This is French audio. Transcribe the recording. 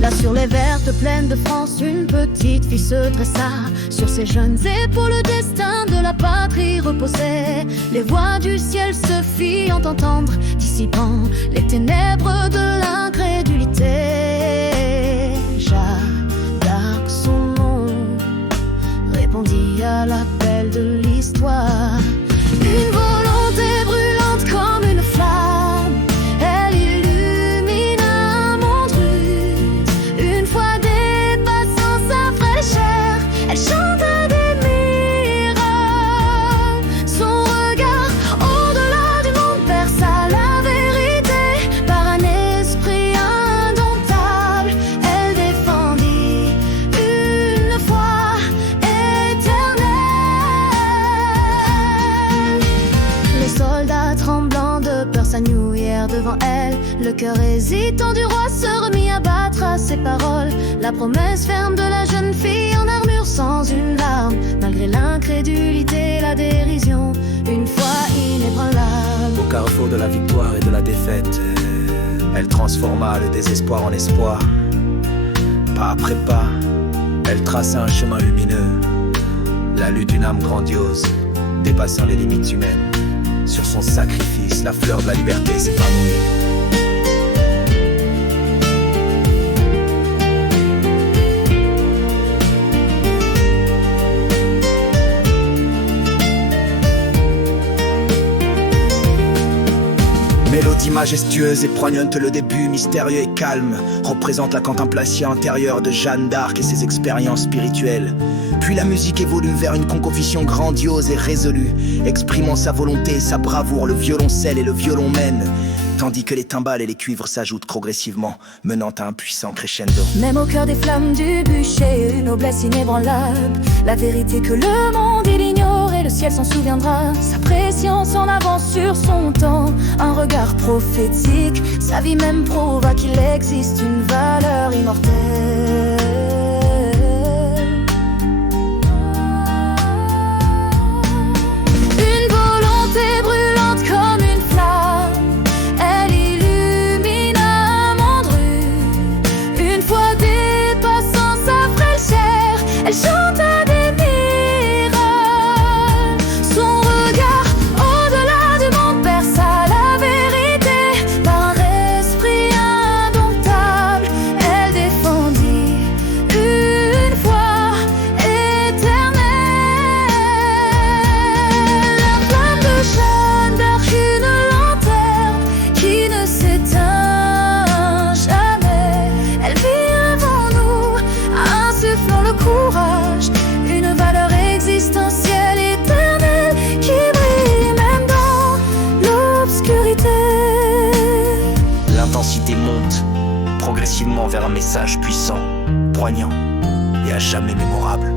Là sur les vertes plaines de France, une petite fille se dressa. Sur ses jeunes épaules, le destin de la patrie reposait. Les voix du ciel se firent entendre, dissipant les ténèbres de l'incrédulité. Jeanne d'Arc, son nom, répondit à l'appel de l'histoire. Une volonté brûlante comme une flamme, elle illumine un monde rude. Une fois dépassant sa fraîcheur, elle chante des miracles. Son regard au-delà du monde perça la vérité. Par un esprit indomptable, elle défendit une foi éternelle. Les soldats tremblants de peur s'agenouillèrent devant elle. Le cœur hésitant du roi se remit à battre à ses paroles. La promesse ferme de la jeune fille en armure sans une larme, malgré l'incrédulité et la dérision, une foi inébranlable. Au carrefour de la victoire et de la défaite, elle transforma le désespoir en espoir. Pas après pas, elle traça un chemin lumineux, la lutte d'une âme grandiose, dépassant les limites humaines. Sur son sacrifice, la fleur de la liberté s'épanouit. Mélodie majestueuse et poignante, le début mystérieux et calme représente la contemplation intérieure de Jeanne d'Arc et ses expériences spirituelles. Puis la musique évolue vers une composition grandiose et résolue, exprimant sa volonté et sa bravoure. Le violoncelle et le violon mènent, tandis que les timbales et les cuivres s'ajoutent progressivement, menant à un puissant crescendo. Même au cœur des flammes du bûcher, une noblesse inébranlable. La vérité que le monde il ignore et le ciel s'en souviendra. Sa préscience en avance sur son temps, un regard prophétique. Sa vie même prouve à qu'il existe une valeur immortelle. Une volonté brûlante comme une flamme, elle illumine un monde rude. Une fois dépassant sa fraîcheur, elle chante des miracles. Son regard au-delà du monde perça la vérité. Par un esprit indomptable, elle défendit une foi éternelle. La flamme de Jeanne d'Arc, une lanterne qui ne s'éteint jamais. Elle vit avant nous, insufflant le courage, une valeur existentielle éternelle qui brille même dans l'obscurité. L'intensité monte progressivement vers un message puissant, poignant et à jamais mémorable.